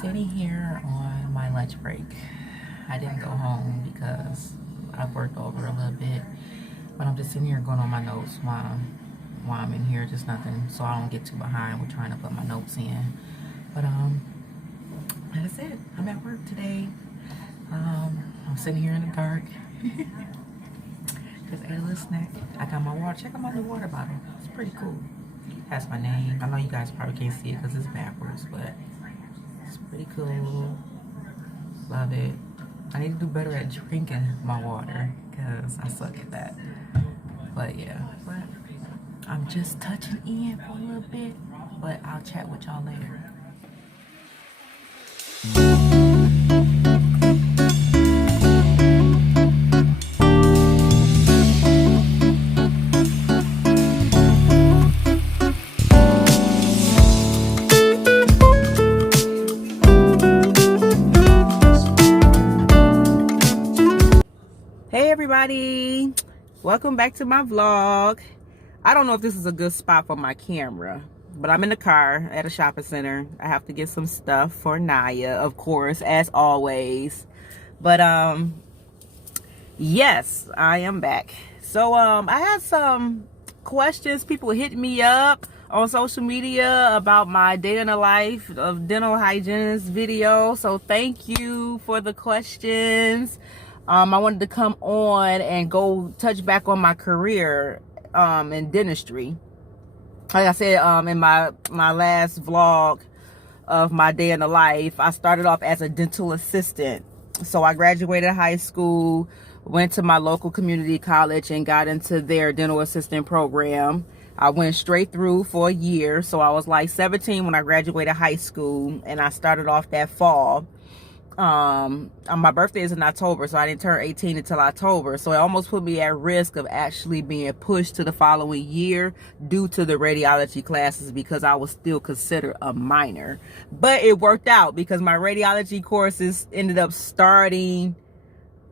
Sitting here on my lunch break. I didn't go home because I've worked over a little bit, but I'm just sitting here going on my notes while I'm in here, just nothing, so I don't get too behind with trying to put my notes in. But like I said, I'm at work today. I'm sitting here in the dark. Just ate a little snack. I got my water. Check out my new water bottle. It's pretty cool. Has my name. I know you guys probably can't see it because it's backwards, but it's pretty cool. Love it. I need to do better at drinking my water because I suck at that. But yeah, but I'm just touching in for a little bit, but I'll chat with y'all later. Hey everybody, welcome back to my vlog. I don't know if this is a good spot for my camera, but I'm in the car at a shopping center. I have to get some stuff for Naya, of course, as always. But yes, I am back. So I had some questions. People hit me up on social media about my day in the life of dental hygienist video. So thank you for the questions. I wanted to come on and go touch back on my career in dentistry. Like I said in my last vlog of my day in the life, I started off as a dental assistant. So I graduated high school, went to my local community college and got into their dental assistant program. I went straight through for a year. So I was like 17 when I graduated high school, and I started off that fall. My birthday is in October, so I didn't turn 18 until October, so it almost put me at risk of actually being pushed to the following year due to the radiology classes, because I was still considered a minor. But it worked out because my radiology courses ended up starting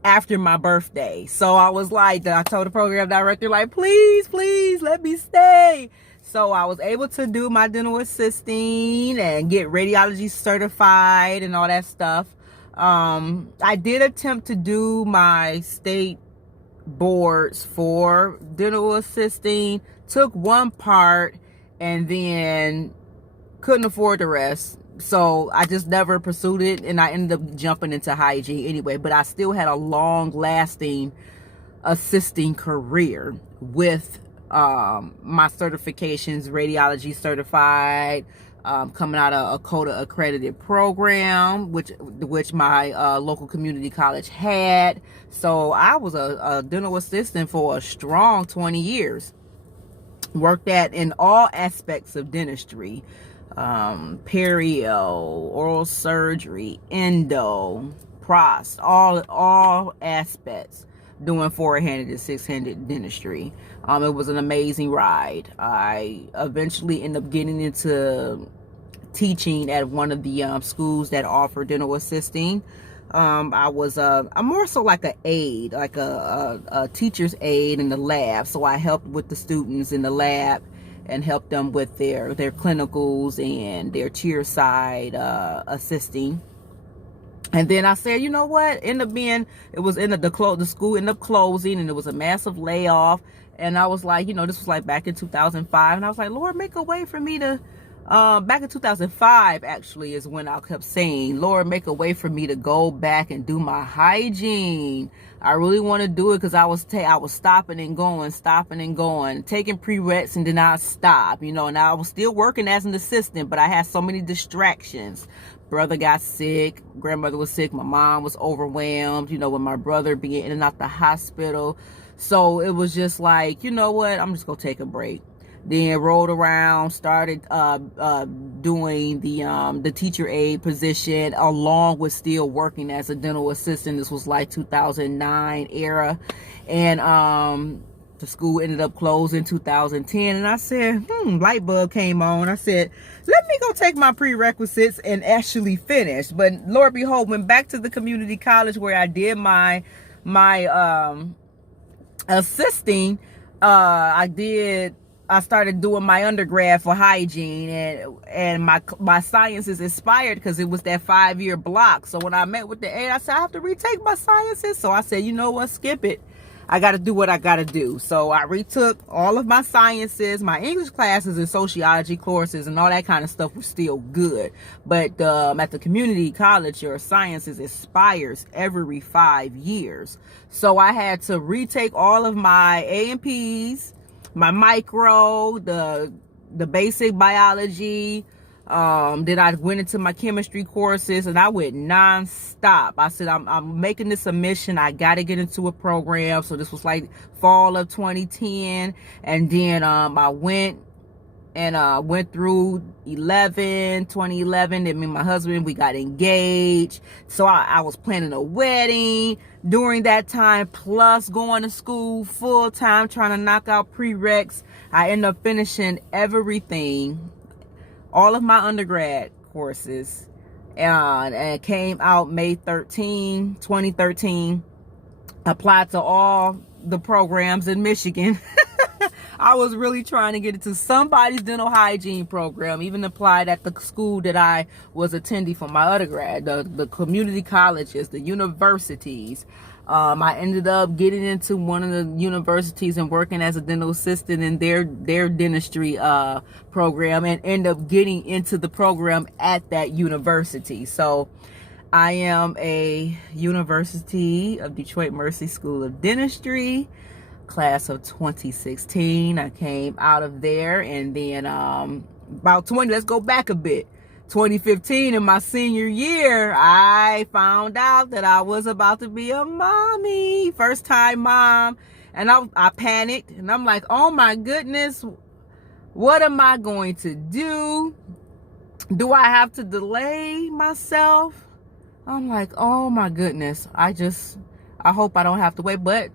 after my birthday. So I was like, I told the program director, like, please let me stay. So I was able to do my dental assisting and get radiology certified and all that stuff. I did attempt to do my state boards for dental assisting, took one part and then couldn't afford the rest. So I just never pursued it, and I ended up jumping into hygiene anyway. But I still had a long lasting assisting career with my certifications, radiology certified, coming out of a CODA accredited program, which my local community college had. So I was a dental assistant for a strong 20 years. Worked in all aspects of dentistry, perio, oral surgery, endo, pros, all aspects, doing four-handed and six-handed dentistry. It was an amazing ride. I eventually ended up getting into teaching at one of the schools that offer dental assisting. I'm more so like an aide, like a teacher's aide in the lab. So I helped with the students in the lab and helped them with their clinicals and their tier side assisting. And then I said, you know what? The school ended up closing, and it was a massive layoff. And I was like, this was like back in 2005. And I was like, Lord, make a way for me to, back in 2005, actually, is when I kept saying, Lord, make a way for me to go back and do my hygiene. I really want to do it because I was stopping and going, taking prereqs and then I stop, and I was still working as an assistant, but I had so many distractions. Brother got sick, grandmother was sick, my mom was overwhelmed, with my brother being in and out the hospital. So it was just like, you know what, I'm just gonna take a break. Then rolled around, started doing the teacher aide position, along with still working as a dental assistant. This was like 2009 era. And The school ended up closing in 2010, and I said, light bulb came on. I said, let me go take my prerequisites and actually finish. But Lord behold, went back to the community college where I did my assisting. I started doing my undergrad for hygiene, and my sciences expired because it was that 5-year block. So when I met with the aide, I said, I have to retake my sciences. So I said, you know what, skip it. I got to do what I got to do. So I retook all of my sciences, my English classes and sociology courses and all that kind of stuff was still good. But at the community college, your sciences expires every 5 years. So I had to retake all of my A&Ps, my micro, the basic biology. Then I went into my chemistry courses and I went nonstop. I said, I'm making this a mission. I got to get into a program. So this was like fall of 2010. And then I went through 2011. And me and my husband, we got engaged. So I was planning a wedding during that time, plus going to school full time, trying to knock out prereqs. I ended up finishing everything, all of my undergrad courses, and came out May 13, 2013. Applied to all the programs in Michigan. I was really trying to get into somebody's dental hygiene program, even applied at the school that I was attending for my undergrad, the community colleges, the universities. I ended up getting into one of the universities and working as a dental assistant in their dentistry program, and end up getting into the program at that university. So I am a University of Detroit Mercy School of Dentistry, class of 2016. I came out of there, and then let's go back a bit. 2015, in my senior year, I found out that I was about to be a mommy, first time mom, and I panicked, and I'm like, oh my goodness, what am I going to do? Do I have to delay myself? I'm like, oh my goodness, I hope I don't have to wait. But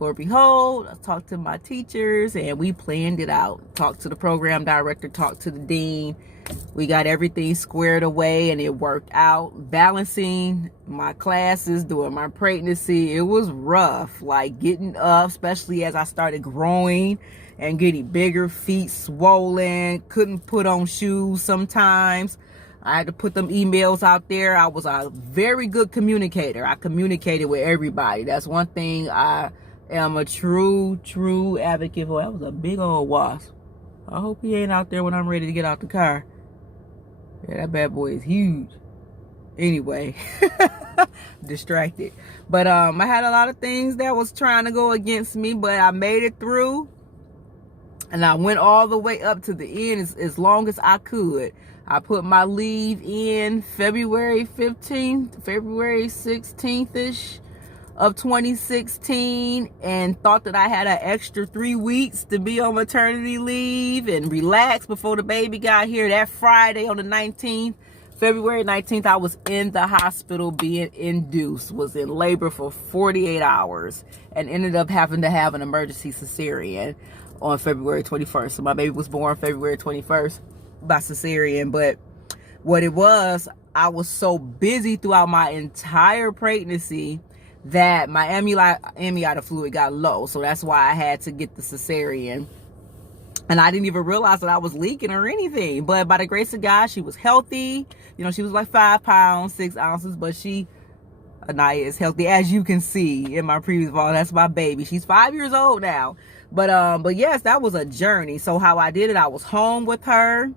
Lord behold, I talked to my teachers and we planned it out. Talked to the program director, talked to the dean. We got everything squared away and it worked out. Balancing my classes during my pregnancy, it was rough. Like getting up, especially as I started growing and getting bigger, feet swollen, couldn't put on shoes sometimes. I had to put them emails out there. I was a very good communicator. I communicated with everybody. That's one thing I am a true advocate for. That was a big old wasp. I hope he ain't out there when I'm ready to get out the car. Yeah, that bad boy is huge. Anyway, distracted. But I had a lot of things that was trying to go against me, but I made it through. And I went all the way up to the end as long as I could. I put my leave in February 15th, February 16th-ish of 2016, and thought that I had an extra 3 weeks to be on maternity leave and relax before the baby got here. That Friday on the 19th, February 19th, I was in the hospital being induced, was in labor for 48 hours, and ended up having to have an emergency cesarean on February 21st. So my baby was born February 21st by cesarean. But what it was, I was so busy throughout my entire pregnancy that my amniotic fluid got low. So that's why I had to get the cesarean. And I didn't even realize that I was leaking or anything. But by the grace of God, she was healthy. You know, she was like 5 pounds, 6 ounces. But Anaya is healthy, as you can see in my previous vlog. That's my baby. She's 5 years old now. But yes, that was a journey. So how I did it, I was home with her.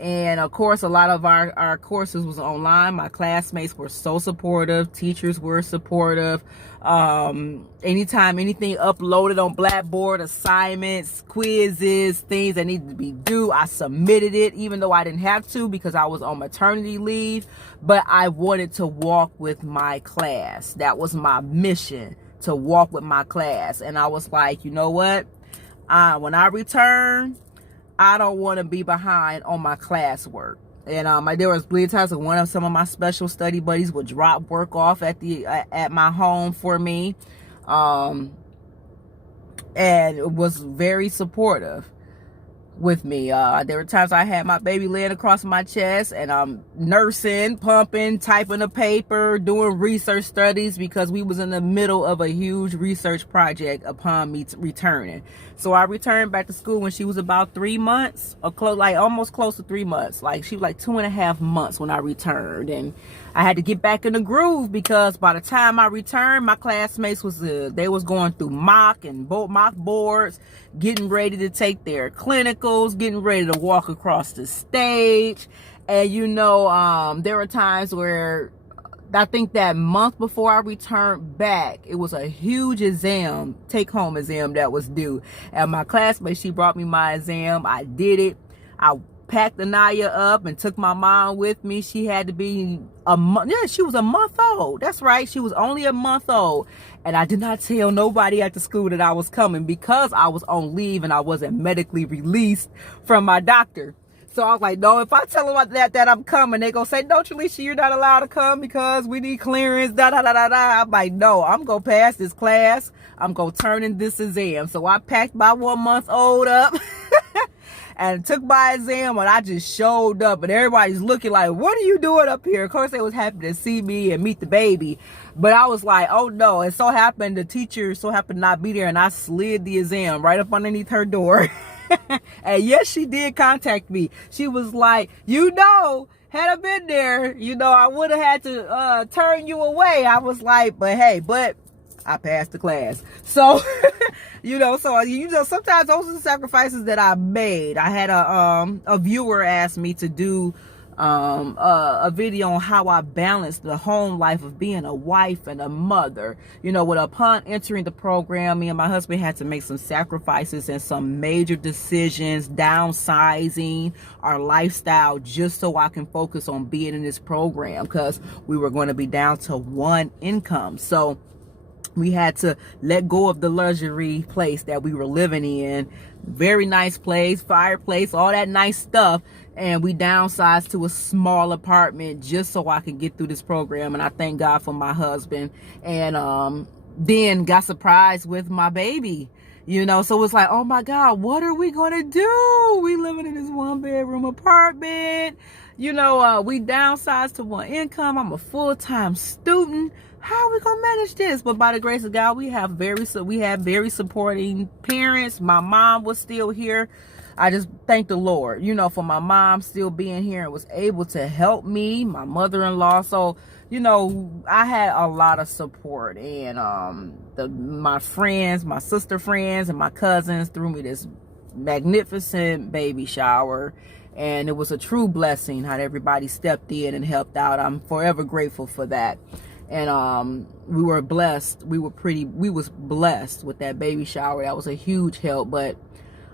And of course, a lot of our courses was online. My classmates were so supportive. Teachers were supportive. Anytime anything uploaded on Blackboard, assignments, quizzes, things that needed to be due, I submitted it, even though I didn't have to because I was on maternity leave. But I wanted to walk with my class. That was my mission, to walk with my class. And I was like, you know what? When I return, I don't want to be behind on my classwork. And there was bleed times when some of my special study buddies would drop work off at my home for me. and was very supportive with me. There were times I had my baby laying across my chest and I'm nursing, pumping, typing a paper, doing research studies, because we was in the middle of a huge research project upon me returning. So I returned back to school when she was about 3 months, or almost close to 3 months. Like she was like 2.5 months when I returned, and I had to get back in the groove, because by the time I returned, my classmates they was going through mock boards, getting ready to take their clinicals, getting ready to walk across the stage. And there were times where I think that month before I returned back, it was a huge exam, take-home exam that was due. And my classmate, she brought me my exam. I did it. I packed Anaya up and took my mom with me. She had to be a month. Yeah, she was a month old. That's right. She was only a month old. And I did not tell nobody at the school that I was coming, because I was on leave and I wasn't medically released from my doctor. So I was like, no, if I tell them that I'm coming, they gonna say, no, Tralisha, you're not allowed to come because we need clearance, da da da da da. I'm like, no, I'm gonna pass this class. I'm gonna turn in this exam. So I packed my 1 month old up and took my exam, and I just showed up, and everybody's looking like, what are you doing up here? Of course, they was happy to see me and meet the baby, but I was like, oh no. It so happened the teacher happened not be there, and I slid the exam right up underneath her door. And yes, she did contact me. She was like, had I been there, I would have had to turn you away. I was like, but I passed the class. So, sometimes those are the sacrifices that I made. I had a viewer ask me to do a video on how I balanced the home life of being a wife and a mother. Upon entering the program, me and my husband had to make some sacrifices and some major decisions, downsizing our lifestyle, just so I can focus on being in this program, because we were going to be down to one income. So we had to let go of the luxury place that we were living in. Very nice place, fireplace, all that nice stuff. And we downsized to a small apartment just so I could get through this program. And I thank God for my husband. And then got surprised with my baby. So it's like, oh my God, what are we going to do? We living in this 1-bedroom apartment. We downsized to one income. I'm a full-time student. How are we gonna manage this? But by the grace of God, we had very supporting parents. My mom was still here. I just thank the Lord, for my mom still being here and was able to help me, my mother-in-law. So, I had a lot of support, and my friends, my sister friends, and my cousins threw me this magnificent baby shower. And it was a true blessing how everybody stepped in and helped out. I'm forever grateful for that. And we were blessed. We was blessed with that baby shower. That was a huge help. But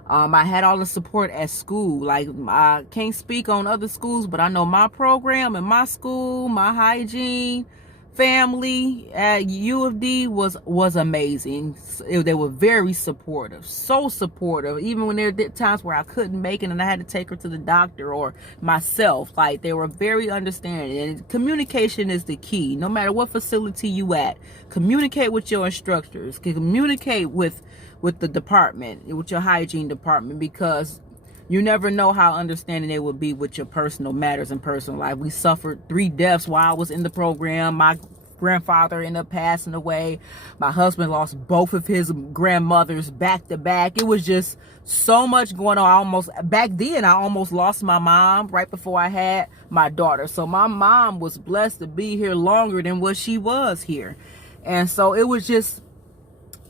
I had all the support at school. Like, I can't speak on other schools, but I know my program and my school, my hygiene family at U of D was amazing. They were very supportive, so supportive. Even when there were times where I couldn't make it and I had to take her to the doctor or myself, like, they were very understanding. And communication is the key. No matter what facility you at, communicate with your instructors, communicate with the department, with your hygiene department, because you never know how understanding they will be with your personal matters and personal life. We suffered 3 deaths while I was in the program. My grandfather ended up passing away. My husband lost both of his grandmothers back to back. It was just so much going on. Back then, I almost lost my mom right before I had my daughter. So my mom was blessed to be here longer than what she was here. And so it was just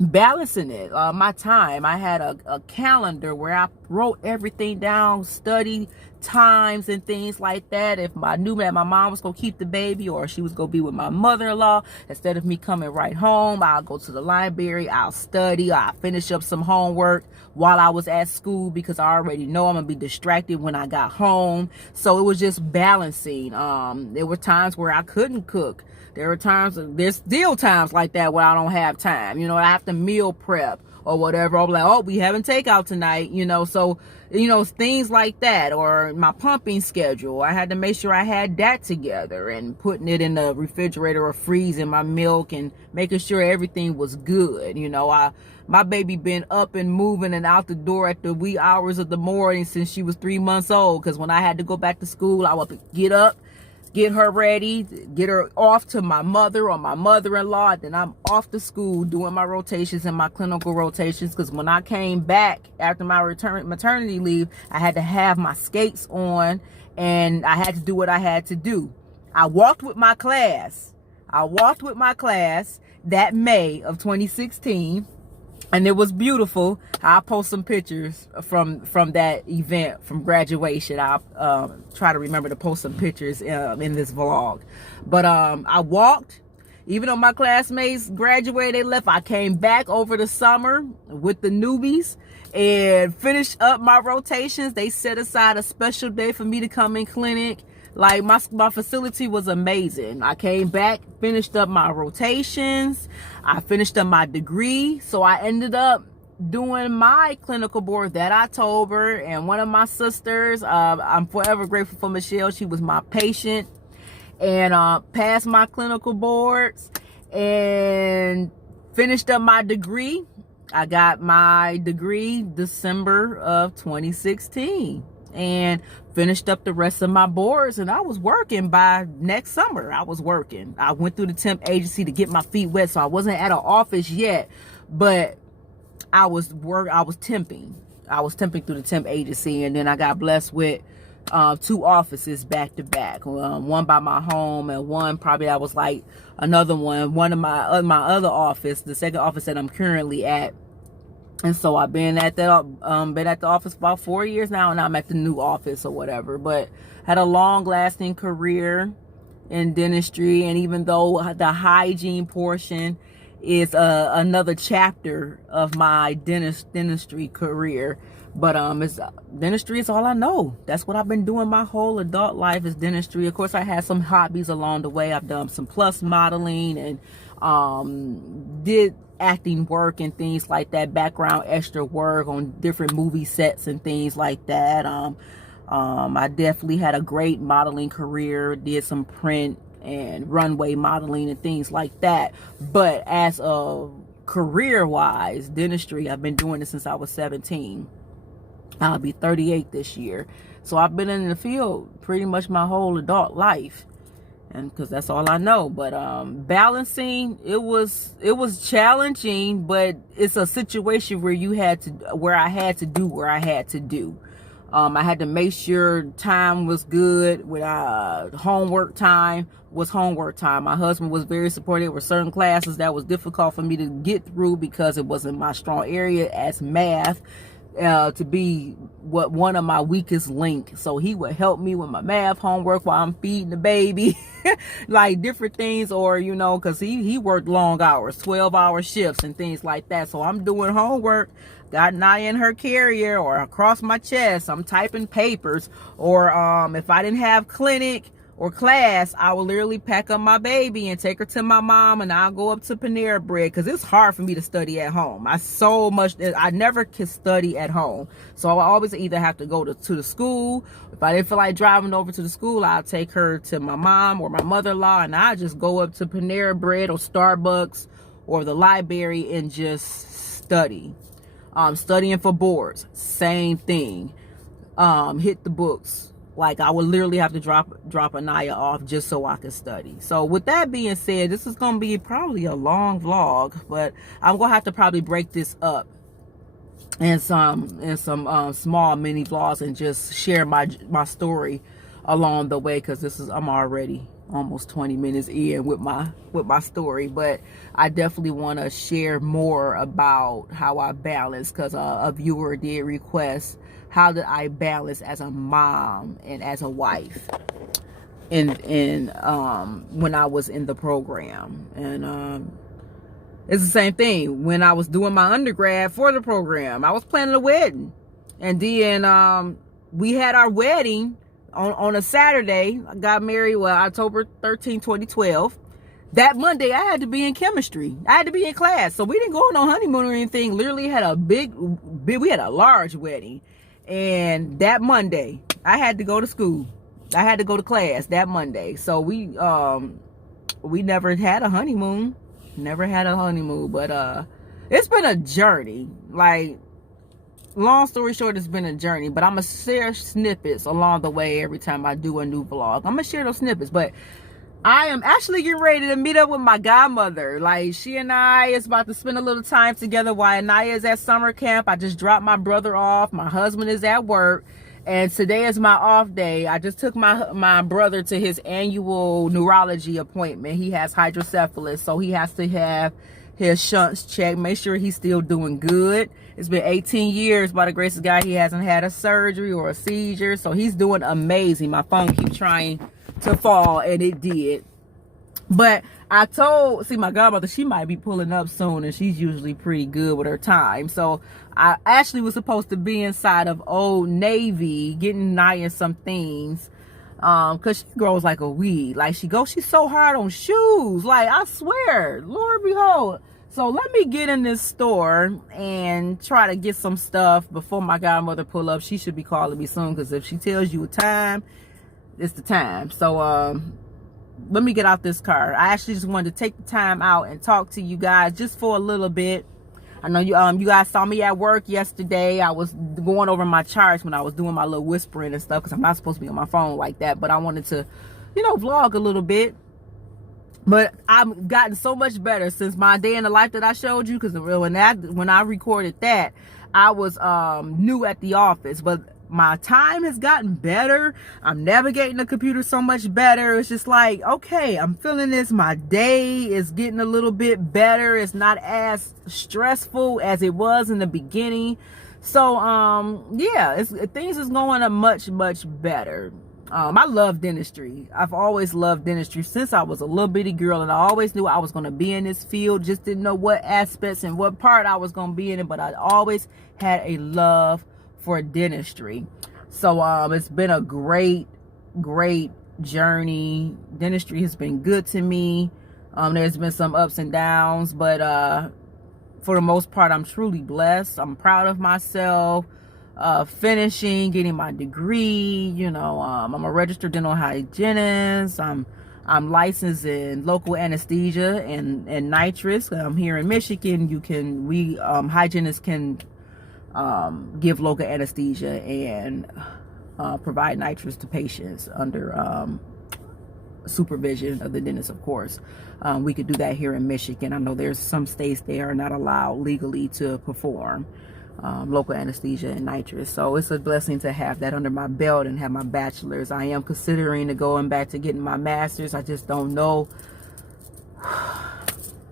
balancing it, my time. I had a calendar where I wrote everything down, study times and things like that. If I knew that my mom was gonna keep the baby or she was gonna be with my mother-in-law, instead of me coming right home, I'll go to the library, I'll study, I'll finish up some homework while I was at school, because I already know I'm gonna be distracted when I got home. So it was just balancing. There were times where I couldn't cook. There's still times like that where I don't have time. I have to meal prep, or whatever. I'm like, oh, we having takeout tonight, you know. So, you know, things like that. Or my pumping schedule, I had to make sure I had that together, and putting it in the refrigerator or freezing my milk and making sure everything was good. You know, my baby been up and moving and out the door at the wee hours of the morning since she was 3 months old, because when I had to go back to school, I would get up, get her ready, get her off to my mother or my mother-in-law. Then I'm off to school doing my rotations and my clinical rotations, because when I came back after my maternity leave, I had to have my skates on and I had to do what I had to do. I walked with my class that May of 2016. And it was beautiful. I'll post some pictures from that event, from graduation. I'll try to remember to post some pictures in this vlog. But I walked, even though my classmates graduated, they left, I came back over the summer with the newbies and finished up my rotations. They set aside a special day for me to come in clinic. Like, my facility was amazing. I came back, finished up my rotations. I finished up my degree. So I ended up doing my clinical board that October. And one of my sisters, I'm forever grateful for Michelle. She was my patient, and passed my clinical boards and finished up my degree. I got my degree December of 2016. And finished up the rest of my boards, and I was working by next summer. I was working. I went through the temp agency to get my feet wet, so I wasn't at an office yet, but I was temping. I was temping through the temp agency, and then I got blessed with 2 offices back to back. One by my home, and one probably I was like another one of my other office, the second office that I'm currently at. And so I've been at the office about 4 years now, and I'm at the new office or whatever. But had a long-lasting career in dentistry, and even though the hygiene portion is another chapter of my dentistry career, but dentistry is all I know. That's what I've been doing my whole adult life, is dentistry. Of course, I had some hobbies along the way. I've done some plus modeling and did acting work and things like that, background extra work on different movie sets and things like that. I definitely had a great modeling career, did some print and runway modeling and things like that. But as a career wise, dentistry, I've been doing it since I was 17. I'll be 38 this year. So I've been in the field pretty much my whole adult life, and because that's all I know. But balancing, it was challenging, but it's a situation where I had to do where I had to do. I had to make sure time was good. With homework time was homework time. My husband was very supportive. There were certain classes that was difficult for me to get through because it wasn't my strong area, as math to be one of my weakest link. So he would help me with my math homework while I'm feeding the baby, like different things. Or, you know, because he worked long hours, 12-hour shifts and things like that. So I'm doing homework, got an eye in her carrier or across my chest. I'm typing papers. Or if I didn't have clinic or class, I will literally pack up my baby and take her to my mom, and I'll go up to Panera Bread, because it's hard for me to study at home. I never can study at home. So I always either have to go to the school. If I didn't feel like driving over to the school, I'll take her to my mom or my mother-in-law, and I just go up to Panera Bread or Starbucks or the library and just study. Studying for boards, same thing. Hit the books. Like, I would literally have to drop Anaya off just so I could study. So with that being said, this is going to be probably a long vlog, but I'm going to have to probably break this up in some small mini vlogs and just share my story along the way, because I'm already almost 20 minutes in with my story. But I definitely want to share more about how I balance, because a viewer did request, how did I balance as a mom and as a wife in when I was in the program. And it's the same thing when I was doing my undergrad for the program. I was planning a wedding, and then we had our wedding on a Saturday. I got married October 13, 2012. that Monday I had to be in chemistry. I had to be in class. So we didn't go on no honeymoon or anything. Literally had a we had a large wedding. And that Monday I had to go to school. I had to go to class that Monday. So we never had a honeymoon. Never had a honeymoon, but it's been a journey. Like, long story short, it's been a journey, but I'm gonna share snippets along the way every time I do a new vlog. I'm gonna share those snippets, but I am actually getting ready to meet up with my godmother. Like, she and I is about to spend a little time together while Anaya is at summer camp. I just dropped my brother off. My husband is at work. And today is my off day. I just took my brother to his annual neurology appointment. He has hydrocephalus, so he has to have his shunts checked. Make sure he's still doing good. It's been 18 years, by the grace of God, he hasn't had a surgery or a seizure. So he's doing amazing. My phone keeps trying to fall, and it did. But I told, see, my godmother, she might be pulling up soon, and she's usually pretty good with her time. So I actually was supposed to be inside of Old Navy getting Naya some things, because she grows like a weed. Like, she's so hard on shoes. Like, I swear, Lord behold. So let me get in this store and try to get some stuff before my godmother pull up. She should be calling me soon, because if she tells you a time, it's the time. So let me get out this car. I actually just wanted to take the time out and talk to you guys just for a little bit. I know you guys saw me at work yesterday. I was going over my charts when I was doing my little whispering and stuff, because I'm not supposed to be on my phone like that, but I wanted to, you know, vlog a little bit. But I've gotten so much better since my day in the life that I showed you, because when I recorded that, I was new at the office, but my time has gotten better. I'm navigating the computer so much better. It's just like, okay, I'm feeling this. My day is getting a little bit better. It's not as stressful as it was in the beginning. So yeah, things is going much better. I love dentistry. I've always loved dentistry since I was a little bitty girl, and I always knew I was going to be in this field. Just didn't know what aspects and what part I was going to be in it, but I always had a love for dentistry. So it's been a great journey. Dentistry has been good to me. There's been some ups and downs, but for the most part, I'm truly blessed. I'm proud of myself. Finishing, getting my degree, you know, I'm a registered dental hygienist. I'm licensed in local anesthesia and nitrous. Here in Michigan, hygienists can give local anesthesia and provide nitrous to patients under supervision of the dentist, of course. We could do that here in Michigan. I know there's some states they are not allowed legally to perform local anesthesia and nitrous. So it's a blessing to have that under my belt and have my bachelor's. I am considering going back to getting my master's. I just don't know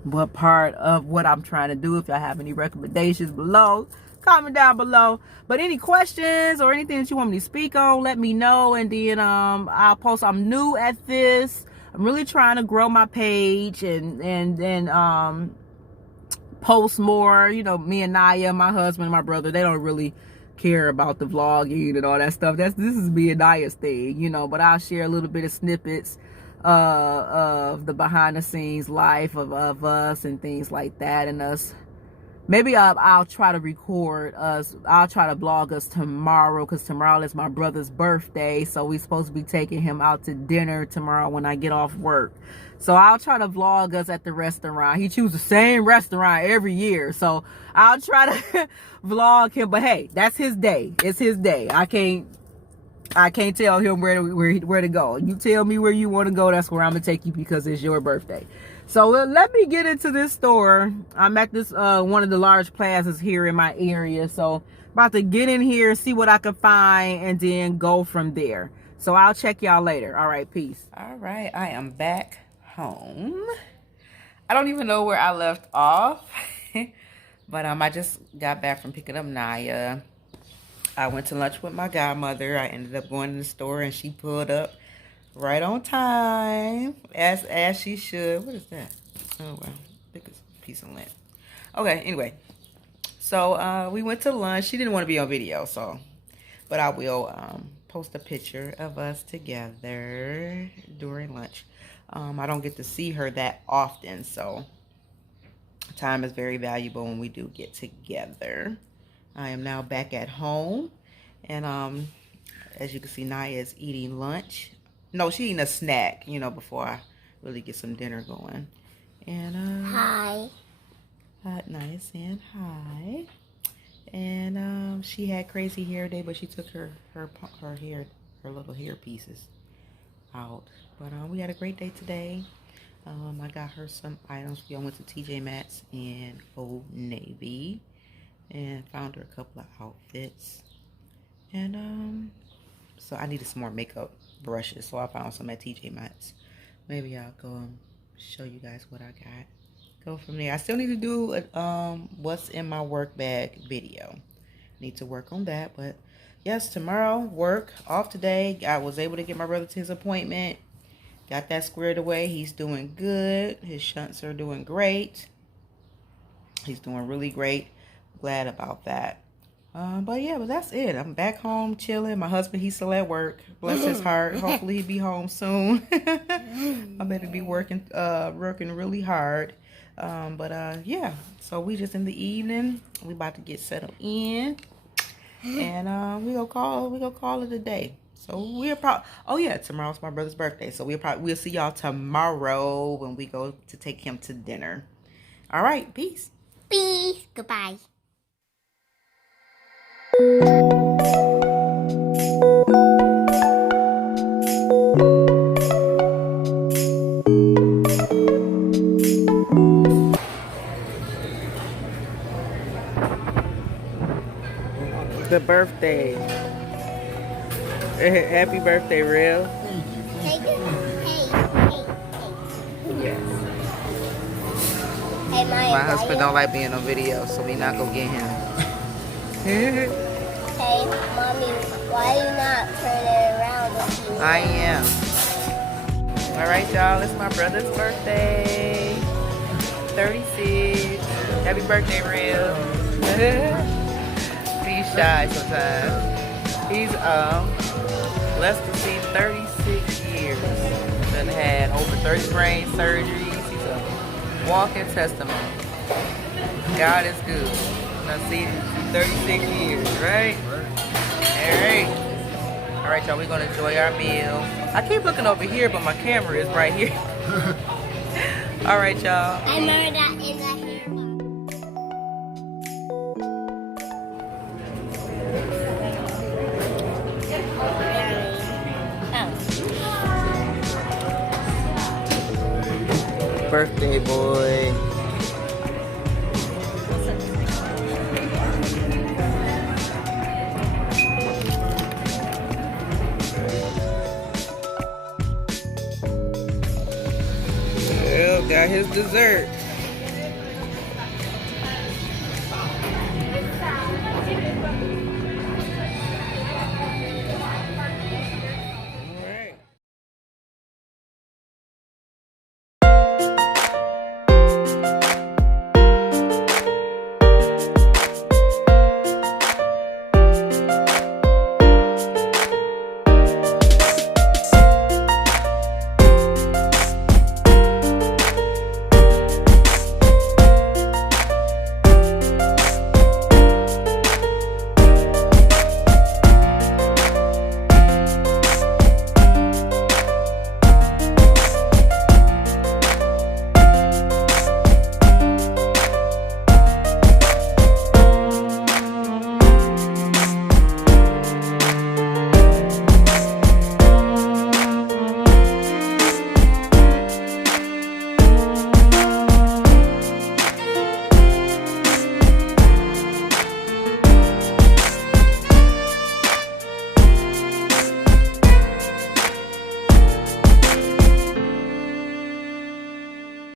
what part of what I'm trying to do. If y'all have any recommendations below, comment down below. But any questions or anything that you want me to speak on, let me know, and then I'll post. I'm new at this. I'm really trying to grow my page and post more. You know, me and Naya, my husband, my brother, they don't really care about the vlogging and all that stuff. This is me and Naya's thing, you know. But I'll share a little bit of snippets of the behind the scenes life of us and things like that, and us. Maybe I'll try to record us. I'll try to vlog us tomorrow, because tomorrow is my brother's birthday. So we're supposed to be taking him out to dinner tomorrow when I get off work. So I'll try to vlog us at the restaurant. He chooses the same restaurant every year. So I'll try to vlog him. But hey, that's his day. It's his day. I can't tell him where to go. You tell me where you want to go, that's where I'm going to take you, because it's your birthday. So let me get into this store. I'm at this one of the large plazas here in my area. So about to get in here, see what I can find, and then go from there. So I'll check y'all later. All right, peace. All right, I am back home. I don't even know where I left off. But I just got back from picking up Naya. I went to lunch with my godmother. I ended up going to the store, and she pulled up right on time, as she should. What is that? Oh, well, I think it's a piece of lint. Okay, anyway. So we went to lunch. She didn't want to be on video, so, but I will post post a picture of us together during lunch. I don't get to see her that often, so time is very valuable when we do get together. I am now back at home, and as you can see, Naya is eating lunch. No, she's eating a snack, you know, before I really get some dinner going. And hi. Naya's saying hi. And she had crazy hair day, but she took her little hair pieces out. But we had a great day today. I got her some items. I went to TJ Maxx and Old Navy and found her a couple of outfits. And so I needed some more makeup brushes, so I found some at TJ Maxx. Maybe I'll go and show you guys what I got. Go from there. I still need to do a, what's in my work bag video. Need to work on that. But yes, tomorrow work off today. I was able to get my brother to his appointment. Got that squared away. He's doing good. His shunts are doing great. He's doing really great. Glad about that. But yeah, but that's it. I'm back home chilling. My husband, he's still at work. Bless his heart. Hopefully he'll be home soon. I better be working really hard. Yeah, so we just in the evening. We about to get settled in, and we gonna call it a day. So we'll probably, oh yeah, tomorrow's my brother's birthday. So we'll see y'all tomorrow when we go to take him to dinner. All right, peace. Peace. Goodbye. The birthday. Happy birthday, Real. Hey. Yes. Hey, My husband don't like being on video, so we not gonna get him. Hey, Mommy, why you not turn it around with you? I am. All right, y'all. It's my brother's birthday. 36. Happy birthday, Real. He's shy sometimes. He's blessed to see 36 years. Done had over 30 brain surgeries. He's a walking testimony. God is good. Now see 36 years, right? All right, y'all. We're gonna enjoy our meal. I keep looking over here, but my camera is right here. All right, y'all. I remember that in the hair box. Birthday boy. Well, got his dessert.